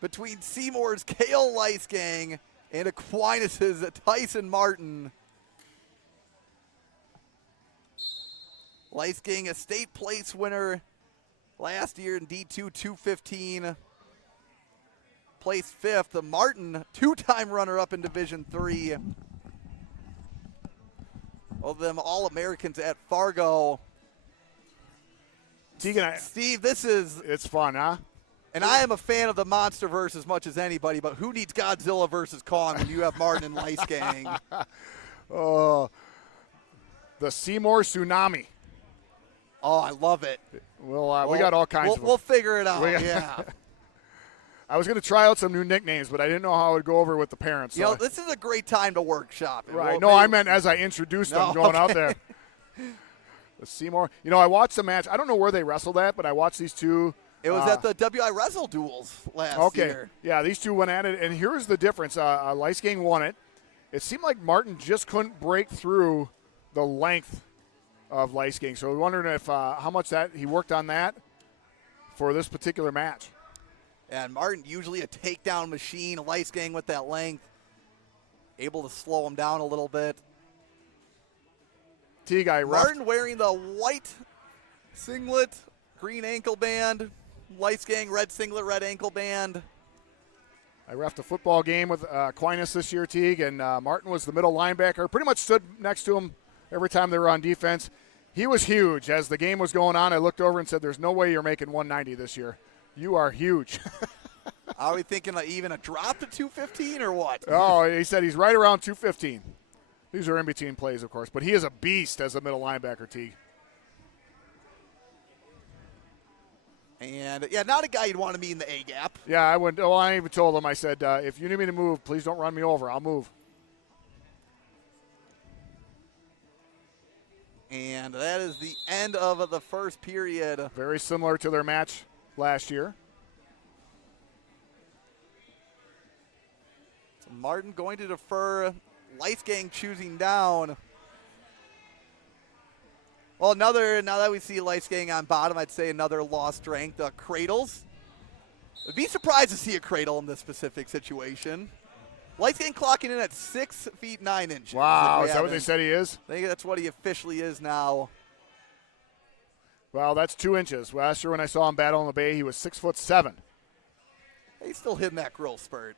between Seymour's Cael Leisgang and Aquinas' Tyson Martin. Leisgang, a state place winner last year in D2 215. Placed fifth. The Martin, two-time runner-up in Division III. All of them All-Americans at Fargo. Steve, it's fun, huh? And I am a fan of the Monsterverse as much as anybody, but who needs Godzilla versus Kong when you have Martin and Leisgang? Oh, the Seymour Tsunami. Oh, I love it. Well, we got all kinds of them. We'll figure it out, yeah. I was going to try out some new nicknames, but I didn't know how it would go over with the parents. So this is a great time to workshop. Right. I meant as I introduced them going out there. The Seymour. I watched the match. I don't know where they wrestled at, but I watched these two. It was at the WI Wrestle Duels last year. Yeah, these two went at it, and here's the difference. Leisgang won it. It seemed like Martin just couldn't break through the length of Leisgang. So we're wondering if how much that he worked on that for this particular match. And Martin, usually a takedown machine. Leisgang with that length, able to slow him down a little bit. T-guy Martin wearing the white singlet, green ankle band. Leisgang, red singlet, red ankle band. I reffed a football game with Aquinas this year, Teague, and Martin was the middle linebacker. Pretty much stood next to him every time they were on defense. He was huge. As the game was going on, I looked over and said, there's no way you're making 190 this year. You are huge. Are we thinking even a drop to 215 or what? Oh, he said he's right around 215. These are in-between plays, of course, but he is a beast as a middle linebacker, Teague. And, not a guy you'd want to meet in the A-gap. Yeah, I went. Oh, I even told him, I said, if you need me to move, please don't run me over. I'll move. And that is the end of the first period. Very similar to their match last year. So Martin going to defer. Leisgang choosing down. Well, now that we see Leisgang on bottom, I'd say another lost strength. Cradles. I'd be surprised to see a cradle in this specific situation. Leisgang clocking in at 6 feet 9 inches. Wow, is that what they said he is? I think that's what he officially is now. Well, that's 2 inches. Last year when I saw him battle in the Bay, he was 6'7". He's still hitting that growth spurt.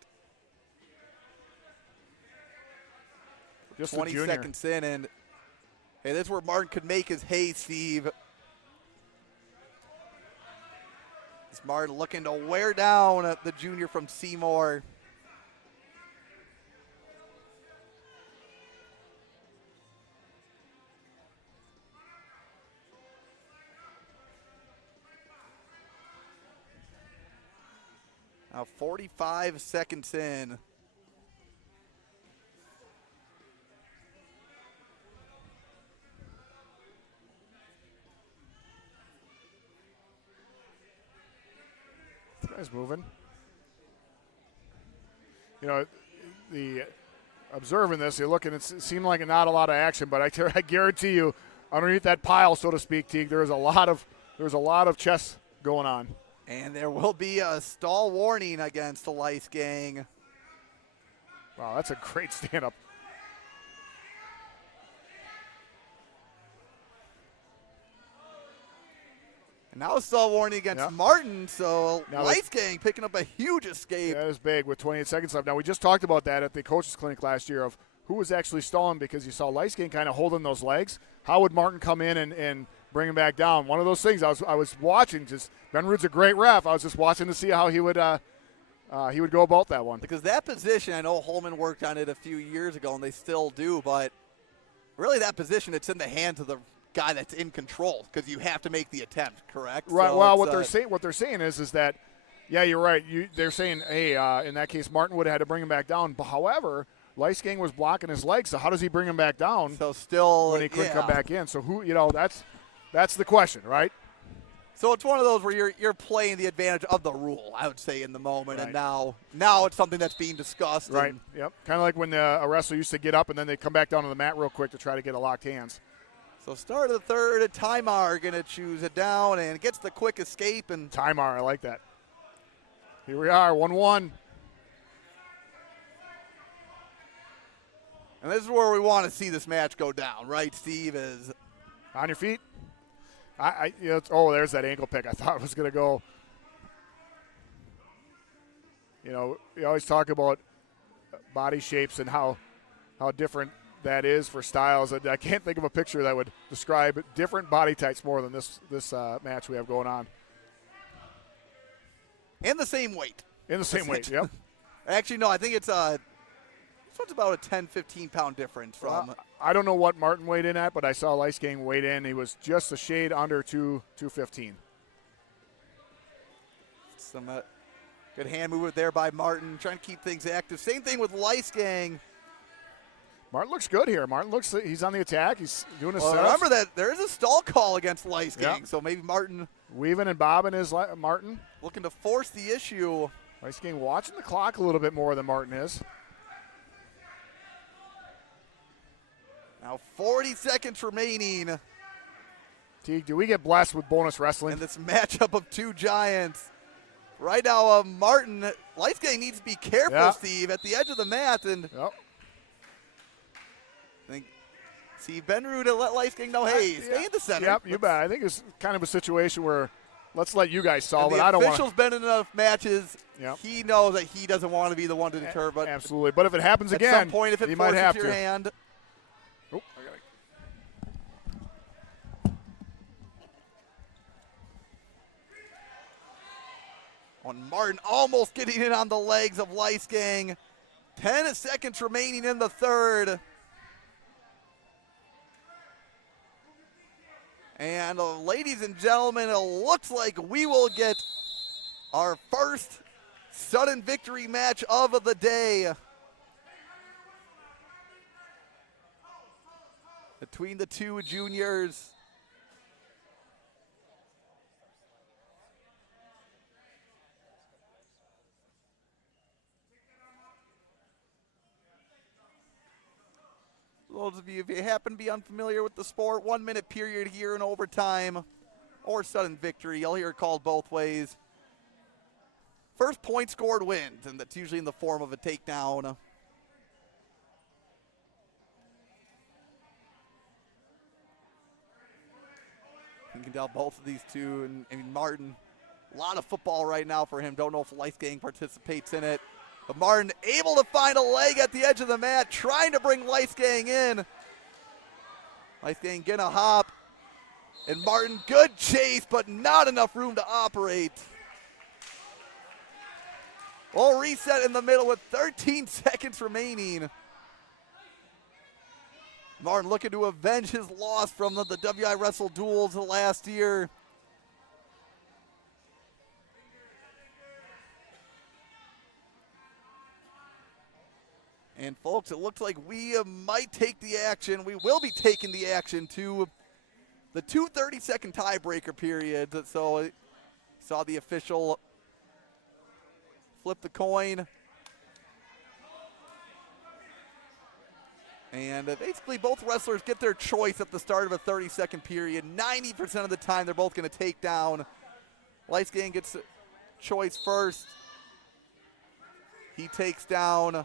Just 20 seconds in, and hey, this is where Martin could make his hay, Steve. It's Martin looking to wear down the junior from Seymour. Now 45 seconds in. This guy's moving. The observing this, you're looking, it seemed like not a lot of action, but I guarantee you, underneath that pile, so to speak, Teague, there's a lot of chess going on. And there will be a stall warning against the Leisgang. Wow, that's a great stand-up. And now a stall warning against Martin, so Leisgang picking up a huge escape. That is big with 28 seconds left. Now, we just talked about that at the coaches clinic last year of who was actually stalling because you saw Leisgang kind of holding those legs. How would Martin come in and bring him back down? One of those things I was watching. Just Ben Rude's a great ref. I was just watching to see how he would go about that one. Because that position, I know Holman worked on it a few years ago, and they still do, but really that position, it's in the hands of the guy that's in control because you have to make the attempt, correct? Right. So well, what they're saying is that, yeah, you're right. They're saying, hey, in that case, Martin would have had to bring him back down. But however, Leisgang was blocking his legs, so how does he bring him back down? So still, when he couldn't come back in. So that's the question, right? So it's one of those where you're playing the advantage of the rule, I would say, in the moment, right. And now it's something that's being discussed. Right. Yep. Kind of like when a wrestler used to get up and then they come back down to the mat real quick to try to get a locked hands. So start of the third, Tymar going to choose it down and gets the quick escape. And Tymar, I like that. Here we are, 1-1. And this is where we want to see this match go down, right, Steve? Is on your feet. Oh, there's that ankle pick. I thought it was going to go. You know, we always talk about body shapes and how different that is for styles. I can't think of a picture that would describe different body types more than this match we have going on. in the same weight. In the same weight, yep. Actually, no, I think it's this one's about a 10, 15-pound difference from. I don't know what Martin weighed in at, but I saw Leisgang weighed in. He was just a shade under 215. Some good hand movement there by Martin, trying to keep things active. Same thing with Leisgang. Martin looks good here. Martin looks, he's on the attack. He's doing his setups. Remember that there is a stall call against Leisgang, Yep. so maybe Martin Weaving and bobbing is Martin. looking to force the issue. Leisgang watching the clock a little bit more than Martin is. Now 40 seconds remaining Teague, do we get blessed with bonus wrestling? in this matchup of two giants. Right now, Leisgang needs to be careful, Yeah. Steve, at the edge of the mat. And Yep. I think Steve Benrud to let Leisgang know, hey, stay in the center. Yep, you bet. I think it's kind of a situation where let's let you guys solve it. The I don't want official's been in enough matches. Yep. He knows that he doesn't want to be the one to deter. But absolutely. But if it happens at again, some point, if it you might forces have your to. hand. Oh, On Martin almost getting in on the legs of Leisgang. 10 seconds remaining in the third. And ladies and gentlemen, it looks like we will get our first sudden victory match of the day between the two juniors. Those of you, if you happen to be unfamiliar with the sport, 1 minute period here in overtime or sudden victory. You'll hear it called both ways. First point scored wins, and that's usually in the form of a takedown. You can tell both of these two, and I mean, Martin, a lot of football right now for him. Don't know if Leisgang participates in it. But Martin able to find a leg at the edge of the mat, trying to bring Leisgang in. Leisgang getting a hop. And Martin, good chase, but not enough room to operate. We'll reset in the middle with 13 seconds remaining. Martin looking to avenge his loss from the WI Wrestle duels last year. And folks, it looks like we might take the action. We will be taking the action to the 2 30-second tiebreaker period. So saw the official flip the coin. And basically both wrestlers get their choice at the start of a 30-second period. 90% of the time they're both going to take down. Leisgang gets choice first. He takes down.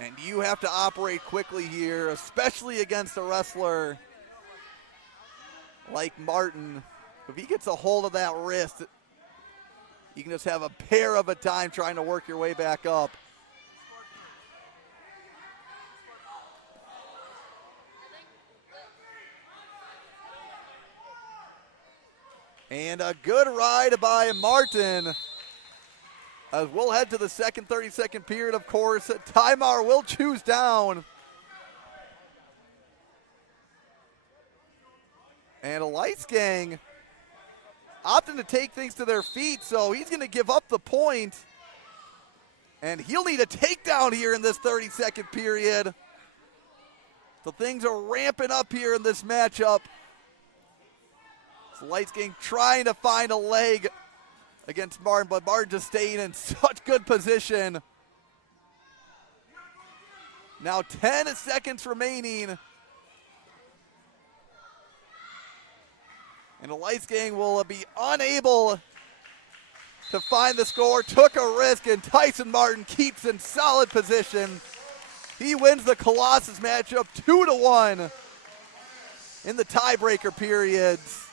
And you have to operate quickly here, especially against a wrestler like Martin. If he gets a hold of that wrist, you can just have a pear of a time trying to work your way back up. And a good ride by Martin. As we'll head to the second 30-second period, of course. Timar will choose down. And Leisgang opting to take things to their feet, so he's going to give up the point. And he'll need a takedown here in this 30-second period. So things are ramping up here in this matchup. So Leisgang trying to find a leg against Martin, but Martin just staying in such good position. Now 10 seconds remaining. And Leisgang will be unable to find the score, took a risk, and Tyson Martin keeps in solid position. He wins the Colossus matchup 2-1 in the tiebreaker periods.